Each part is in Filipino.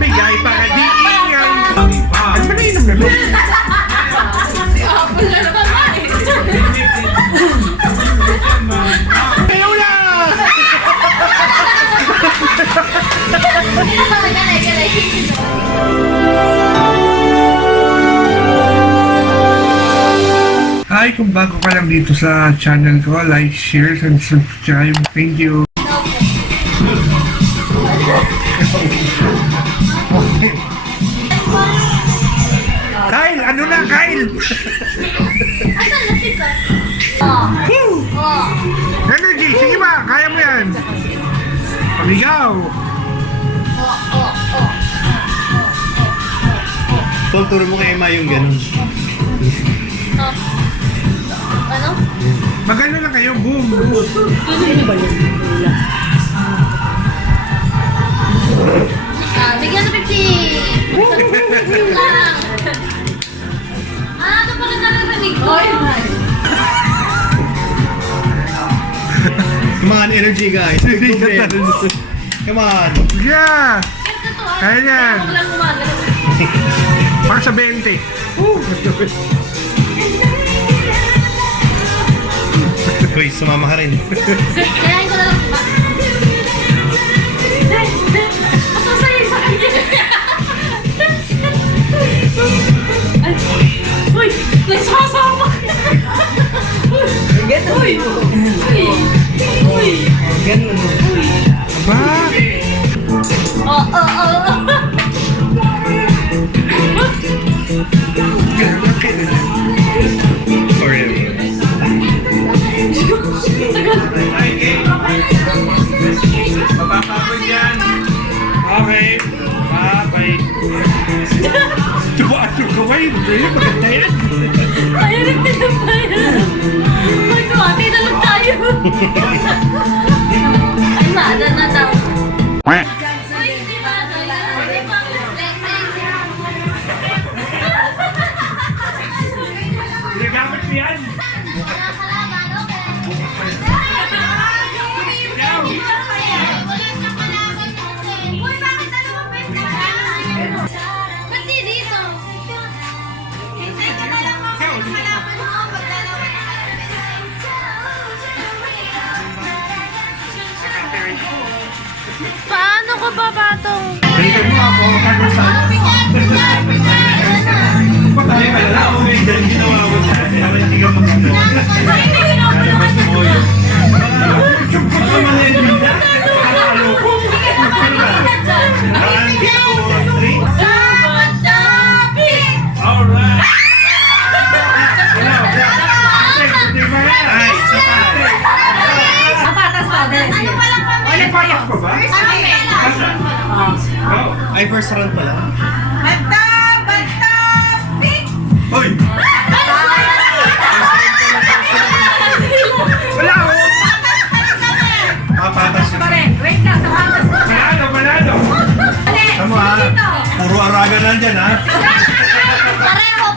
mabigay para di ang... Ano ba nainom na ba? Wala na ba ba eh? Ayaw na! Hi, kung bago ka lang dito sa channel ko, like, share, and subscribe. Thank you. Kyle! Ano na, Kyle? Asan na si Sir? Woo! Energy! Sige ba? Kaya mo yan! Pabigaw! Tol, turo mo kay Emma yung ganun. Ano? Magano lang kayo, boom! Bigyan sa 50! Lang! Ito pala naririnig ko! Come on, energy guys. Come on. Yeah! Kaya yan! Huwag lang gumagalaw. Para sa 20. Uy, sumama ka rin. Kaya ko na lang. Masasaya sa kanya. Uy! Nagsasama ka! Uy! Uy! Ganun. Aba! Forever. Mapapagod yan! Okay! Bye-bye! Tuwa-ato ka ba yun? Maganda yan! Ayarin din ang bayan. Magkakati na lang tayo. Ay, mada na daw. Uy, hindi mada yan. Hindi pa. Ginagamit mo yan! Uy, bakit dalawang pwede? Ba't di dito? Hindi ka na lang malaman mo ang pagdalawan. Paano ko ba batong? Dito mo ako, kagusan. Patay ka na lang. Dahil ginawa mo siya. Kaya hindi ka magagawa. Chumpot ka man yan yun. Nakakalo ko. One, two, three. Alright. Nice. Ano pa lang kami? Ay, payak ko ba? Oh. Ay, first round pala. Hoy! Wala ako! Papatas yun. Manalo! Tama ha. Puro araga lang dyan ha.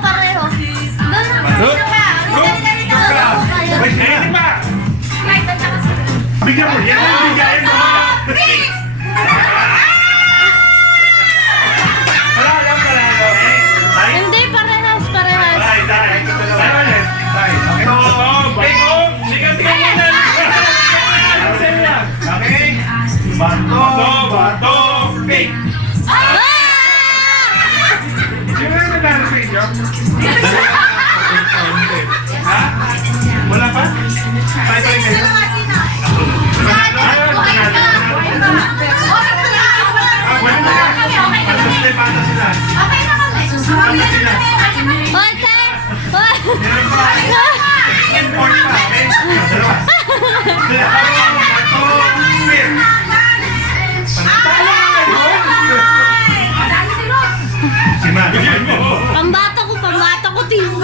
Pareho. Look. Wait, ayun ba? Bigyan mo! Yan ang bigyan mo! Panalo, eh? Hindi, parehas. Bato, pick! Sino na nanalo sa inyo? Ha? Wala pa? Tayo kayo? Wala na. Basta bata sila. Bata sila. Hoy, te! Meron pa. Import pa, eh? Dalawa. Bato, pick! Bigyan mo! Pambata ko, Timo.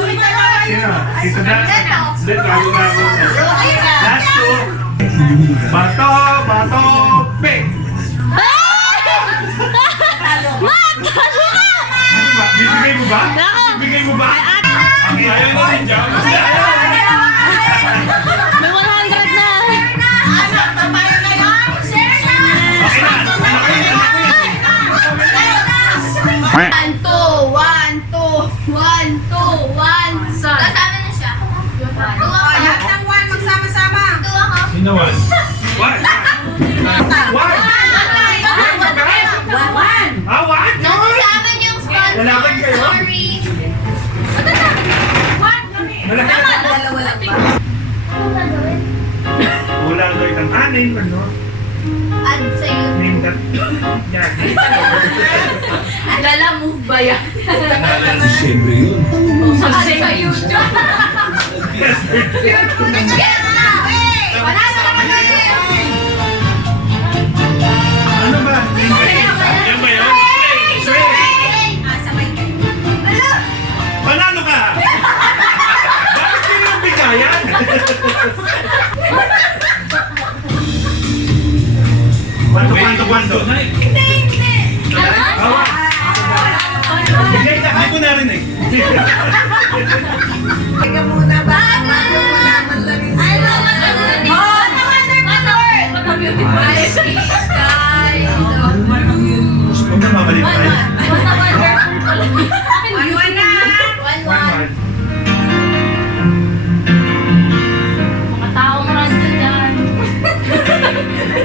Sino? Dito na? Hindi, bago na ako. Last two. Bato, pick! Matalo ka! Ano ba? Bibigay mo ba? Nako. Bibigay mo ba? Ang ayaw na rin dyan. May 100 na. Okay na. the one. What? What? Ah, what? Nasa sa amin yung sponsor. Lalaban kayo? Sorry. Malaki na. Wala daw itang anin, ano? Add sa'yo. Name that. Yan. Lala, move ba yan? Siyempre yun. Add sa YouTube. Yes na! Wala na naman tayo. Ano ba? Yan ba yun? Panalo ka! Bakit hindi mo bigayan? Kwento. Hindi. Bawa. Bigay na, hindi ko narinig. Teka muna ba? Bago mo naman lang yung Huwag na mabalik tayo. Ayun na! One.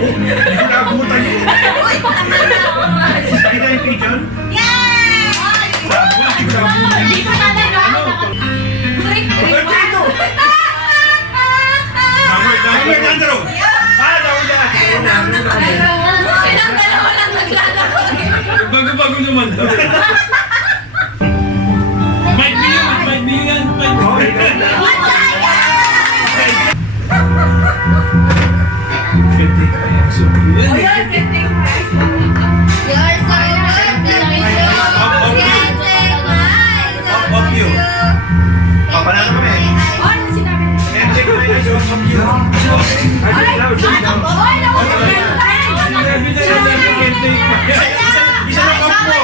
Hindi ko nakabutan yun. Kita yung pigeon? Sabuan, hindi ko nakabutan. Dito! Downward, Andrew! Downward. Silang dalawa lang naglalaro. Bago-bago naman. Might be yan. Ayun, kiting guys. You're so good to me. Of you. Papanalo kami. Ano sinabi mo? And take my eyes off of you. Isa lang off mo.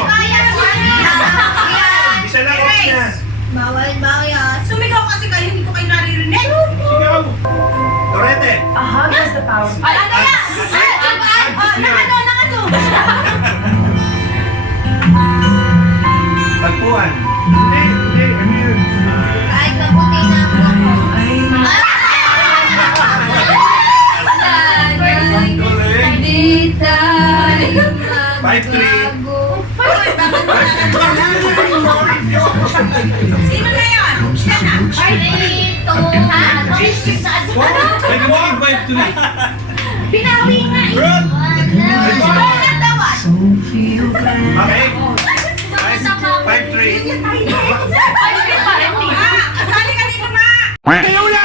Isa lang off niya. Bawal bayad. Sumigaw kasi kayo, hindi ko kayo naririnig. Sigaw. Torete. A hug is the power. Ay, ano yan? Nakano. Tagpuan. Hindi. Ano yun? Kahit mabuti na ako. Di tayo 5-3. Sino na yun? Yan na. Nag-walk 5-3. Pinawi nga eh. Run! Okay. 5-3. Kasali ka dito, ma! Kayo na!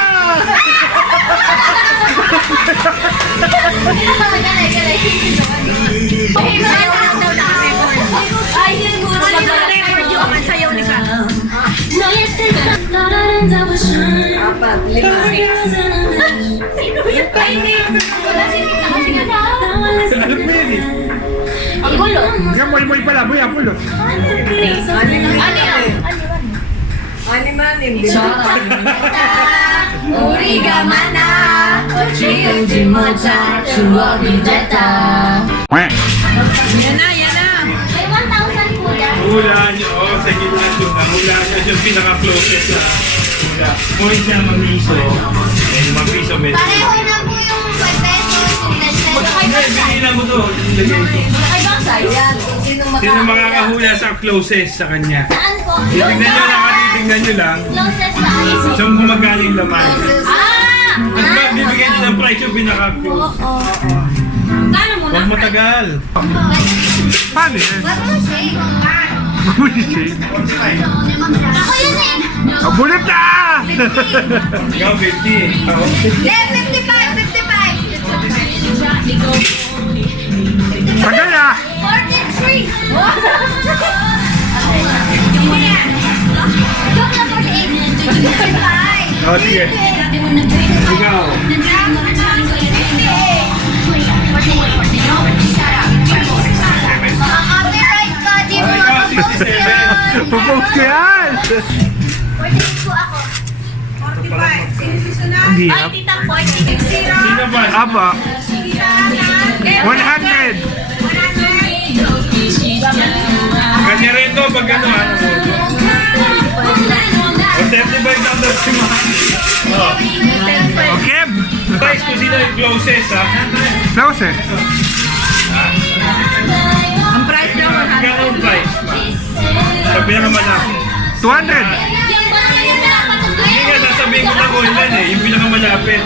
Ay, siguro Record yung sayaw ni ka. Apat, lima, six. Sino yan? Ay, hindi. Wala sinig na kasi nga. Alam mo yun eh. Ang gulo. Yan, moy pala, boy, apol. Ano yan? Animanim, di ba? 우리가 만나 지우지 못할 추억이 됐다. Yan na, yan na. May 1,000 po yan. Hulaan nyo. Oh, sa gitna nyo. Hulaan nyo yung pinaka-closest na hula. Point siya mag-iso. And mag-iso medyo. Pareho na po yung 5 pesos, yung 10 pesos. Hindi, binila mo to. Ilagay ito. Ibang sa'yo. Sino makakahula sa closest sa kanya? Saan po? Titignan nyo lang, titignan nyo lang. Closest sa ice. Saan gumagaling laman? At ba, bibigyan nyo ng price yung pinaka-close. Kano mo na? Huwag matagal. Paano yan? Ba't mo shake? Bullshit. Ako yun eh. Bulit na! Ikaw, 50. Ako. Yeah, 55. Tagal ah! 43. Joke na 48. 55. Oh, sige. Ikaw. Copyright ka, di mo Ikaw, makapost 67. yan. Pupost ko yan! 46 po ako. 45. Sino susunod? Hindi Ay, tita, 46. Sino ba? Aba, Tita, Hannah. 100! 100. Kanya rin to, pag ano, ano mo. O, 35 ang daw si Ma. Oh. Okay! Guys, kung sino yung closest ha? Closest. Ang price daw, Magkano ang price? Sa pinakamalapit. 200. Yung mga yun na Hindi nga, sasabihin ko na ko ilan eh. Yung pinakamalapit.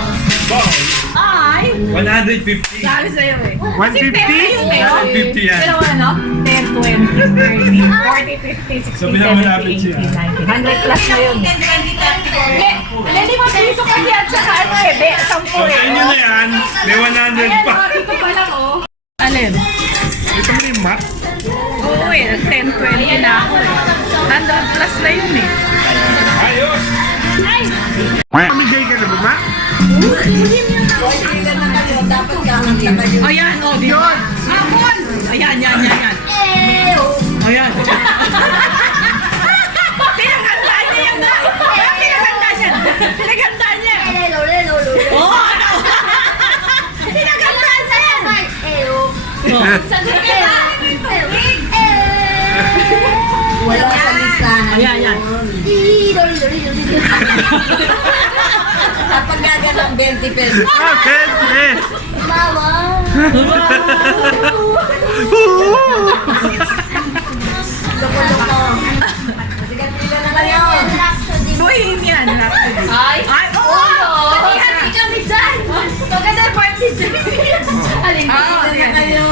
Wow, ay, 150. sabi sa'yo eh. 150? 150 yan. Pero ano? 10, 20, 30, 40, 50, 60, So, pinakamalapit 70, siya. 80, 90. 100 plus na yun. Hindi mo piso kasi at saka ano eh, 10 So, sa inyo na yan, may 100 pa. Dito pa lang oh. Alin? Ito mo yung map. Oo eh, 10, 20 na ako eh. 100 plus na yun eh. Ayos! Pamigay ka na ba, ma? Ayan, oh, di ba? Hapon! Ayan, yan. Ayan. Pinaghandaan niya yan na! Pinaghandaan niya! Pinaghandaan niya! Oo, ano? Pinaghandaan niya yan! Wala sa listahan. Ayan. Kapag gaganang 20 pesos. Ah, pwede. Mama! Loko-loko. Sige, pila na kayo. Boy, yan. Ay! Ay, oo! Happy kami dyan! Maganda yung party dyan. Alin, Ah, pila na kayo.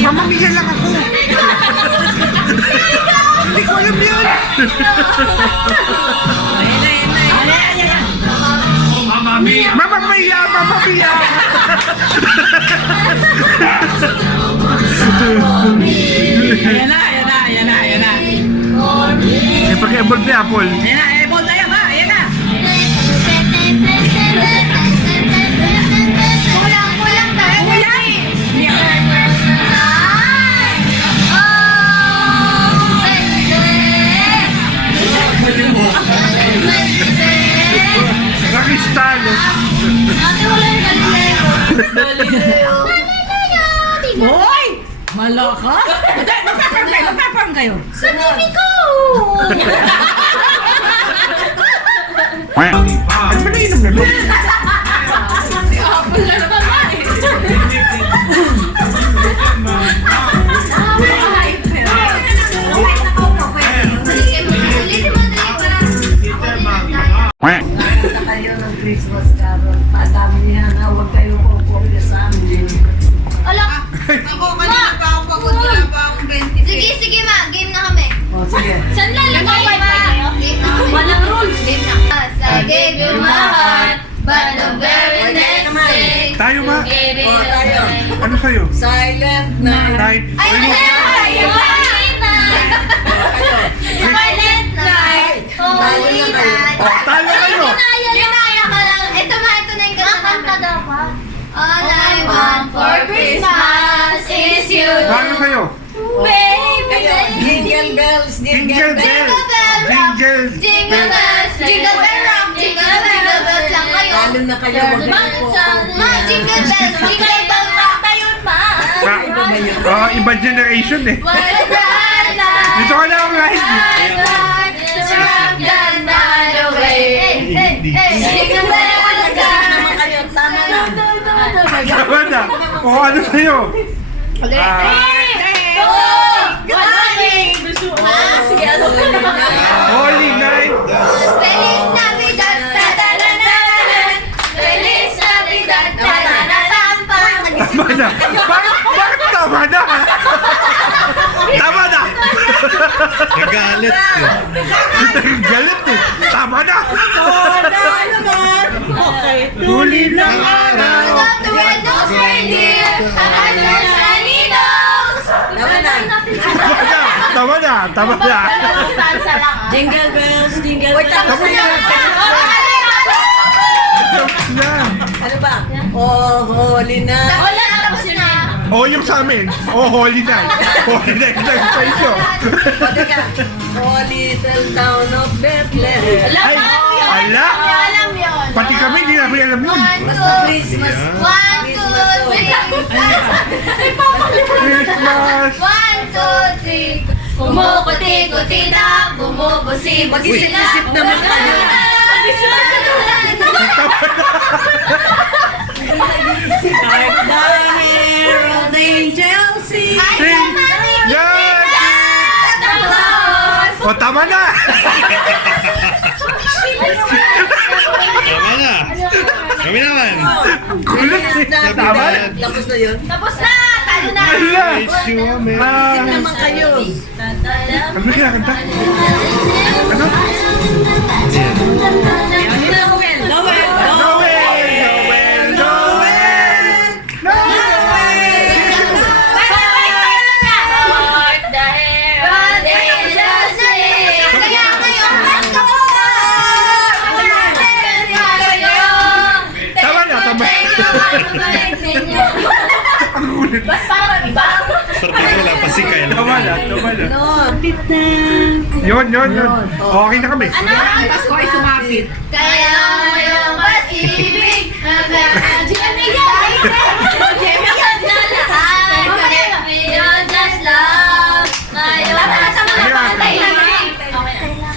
Mamamigay lang ako. Hindi ko alam yan. Mamamaya. Ayan na. Eh, pag-evolve ni Apple. Ayan na, ball tayo ba? Ayan na. Kulang tayo. Rockstar. Hoy! Malakas! Hindi, mag-perform kayo. Sa TV ko! Ano ba nainom na to? Wala naman ba eh. Kayo ng Christmas carol. Padami niya na huwag kayo pupupya sa amin. Ala! Ako, kanina pa ako pagod na Saan lalagay ba? Walang rules. I gave you my heart, but the very next day, Tayo ma. you gave it Oh, tayo. away. Ano sa'yo? Silent night. Night. Ay, Ay, Silent Night! Silent Night! Holy Night! Oh, talo kayo. Ginaya ka lang. Ito na yung kanta dapat. All I want for Christmas is you. Ano sa'yo? Baby, Jingle bells, Jingle bells. Jingle. Jingle bells, jingle bell rock, jingle bells lang kayo. Lalo na kayo, wag na po. Ma, jingle bells, jingle bell rock tayo, ma. Oh, iba generation eh. What a bright light. Dito ka lang, guys. Bright light to rock the night away. Jingle bells, Naman kayo, tama lang. Tama na. O, ano sa'yo? Holy Night. Feliz Navidad, ta-da-da-da-da. Feliz Navidad, ta-da-da-da-da. Tama na. Bakit tama na? Tama na. Nagalit eh. Galit eh. Tama na. Huli ng araw. Got the red nose reindeer, and their shiny nose. Tama na. Tama na. Tama na. Jingle bells, jingle bells. Tapos na. Tapos na. Ano ba? Oh, holy night. Wala na, tapos na. O, yung sa amin. O, Holy Night. Holy Night ng sa inyo. O, teka. Oh, little town of Bethlehem. Ay, ala. Alam yun. Pati kami, hindi namin alam yun. Basta Christmas. One, two, three. Christmas. One, two, three. Bumukuti-kuti na, bumubusi-busi Mag-isip-isip naman kayo. Start the herald angels sing. Sing. Yan. O, tama na. Tama na. Kami naman. Kulit eh. Tama na. Tapos na yun. Tapos na! Talo na! Ala. Isip naman kayo. Ano ba kinakanta? Ano? Noel. Noel! Noel! Noel! Tama na, tama na. Ang kulit. Parte ko lang, pasikay lang. Tama na, tama na. No. Yun. Okay na kami. Pasko ay sumapit. Kaya ngayong pag-ibig hanggang Jimmy-Jay Jimmy-Jay na lahat Connect me on just love Ngayong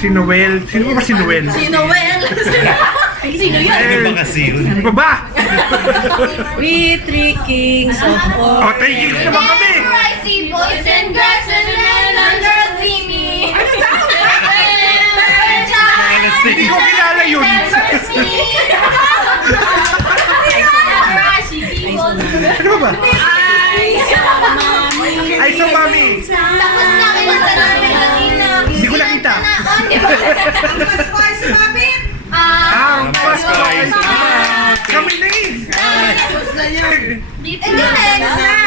Si Noel. Sino ba si Noel? Si Noel. Sino yun? Ano ba kasi yun? Sino ba? We three kings of all. O, taking naman kami. I see boys and girls and men and girls see me Hindi ko kilala yun. Ano ba? Ay, so mami. Tapos na kinanta namin kanina. Hindi ko nakita. Ang Pasko ay sumapat. Kami na eh. Tapos na yun. Next.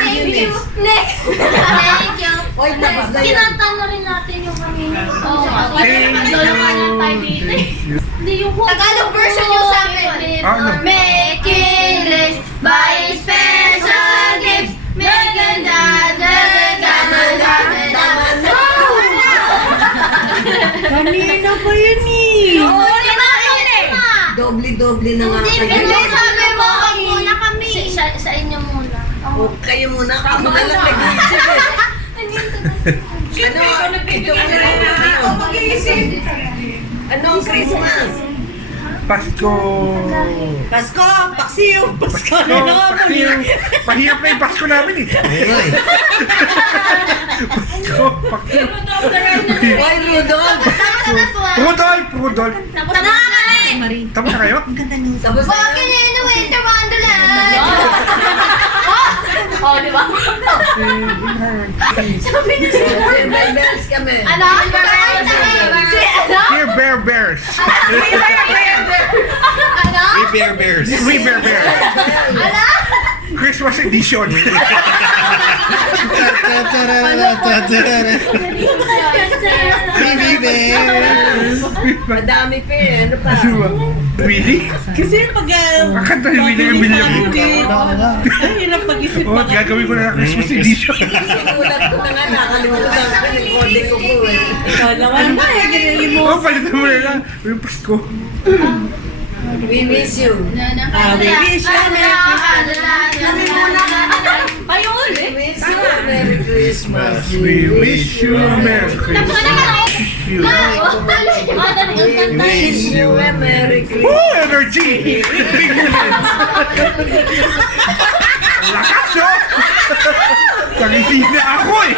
Thank you. Next. Thank you. Oy, tapos na yun. Kinanta na rin natin yung kanina. Oo. Thank you. Tagalog version yung sa amin. Ano? Making list, buying special gifts, making Kanina pa yun eh. Doble-doble na nga kayo. Hindi, sabi mo, wag muna kami. Sa inyo muna. O, kayo muna. Ako na lang nag-iisip eh. Ano? Ito ano ang Christmas? Pasko. Pasko! Paksiw! Pasko na Pasko. naman! Mahirap na yung Pasko namin eh. Oo eh. Pasko. Pasko. Hoy, Rudolph! Rudolph. Tapos na kami. Tapos na kayo? Tapos na Huwag yun. in the winter wonderland. Oh, di ba? Sabi niya siya. Jingle bells kami. Ano? Ano? We Bear Bears. We Bear Bear. Ano? Christmas edition. Baby Bears. Madami pa eh. Ano pa? Willie? Kasi pag... Kakanta ni Willie yung binili mo. Ay, hirap mag-isip Oh, gagawin ko na Christmas edition. Sinulat ko na nga, nakalimutan ko. Recording ko po eh. Ikaw naman ba eh, ginili mo. Oh, palitan mo na lang. Yung Pasko. We miss you. We wish you a Merry Kayo We ulit. miss you. Merry Christmas. We wish you a Merry Christmas. We Wish you a Merry Christmas. Oh, energy! Big movement! Lakas, oh! Tangisi na ako eh!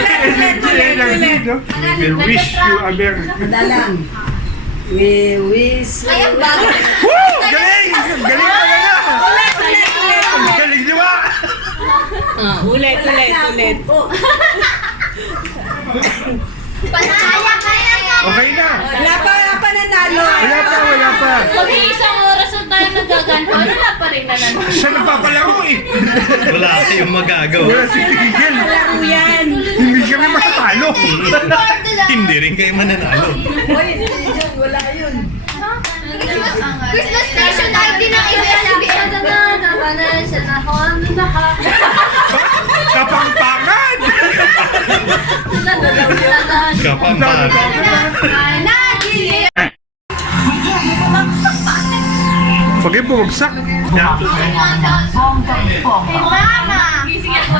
Energy, no? We wish you a Merry Christmas. Dala. We wish you. Ayan ba? Woo! Galing! Galing talaga! Ang galing, di ba? Ulit. Panaya kaya ka. Okay na! Wala pa nanalo. Wala pa! Mag-iisang oras na tayo nagaganto. Wala pa rin nanalo. Siya nagpapalaro eh! Wala kayong magagawa. Wala si Tigil! Laro yan. Hindi kami matatalo! Hindi rin kayo mananalo. Hoy, hindi yun. Wala yun. Christmas station tayo din ang ABS-CBN. Kapangpangan! Kapampangan. Pag yung bumagsak, Mama! Gising ako.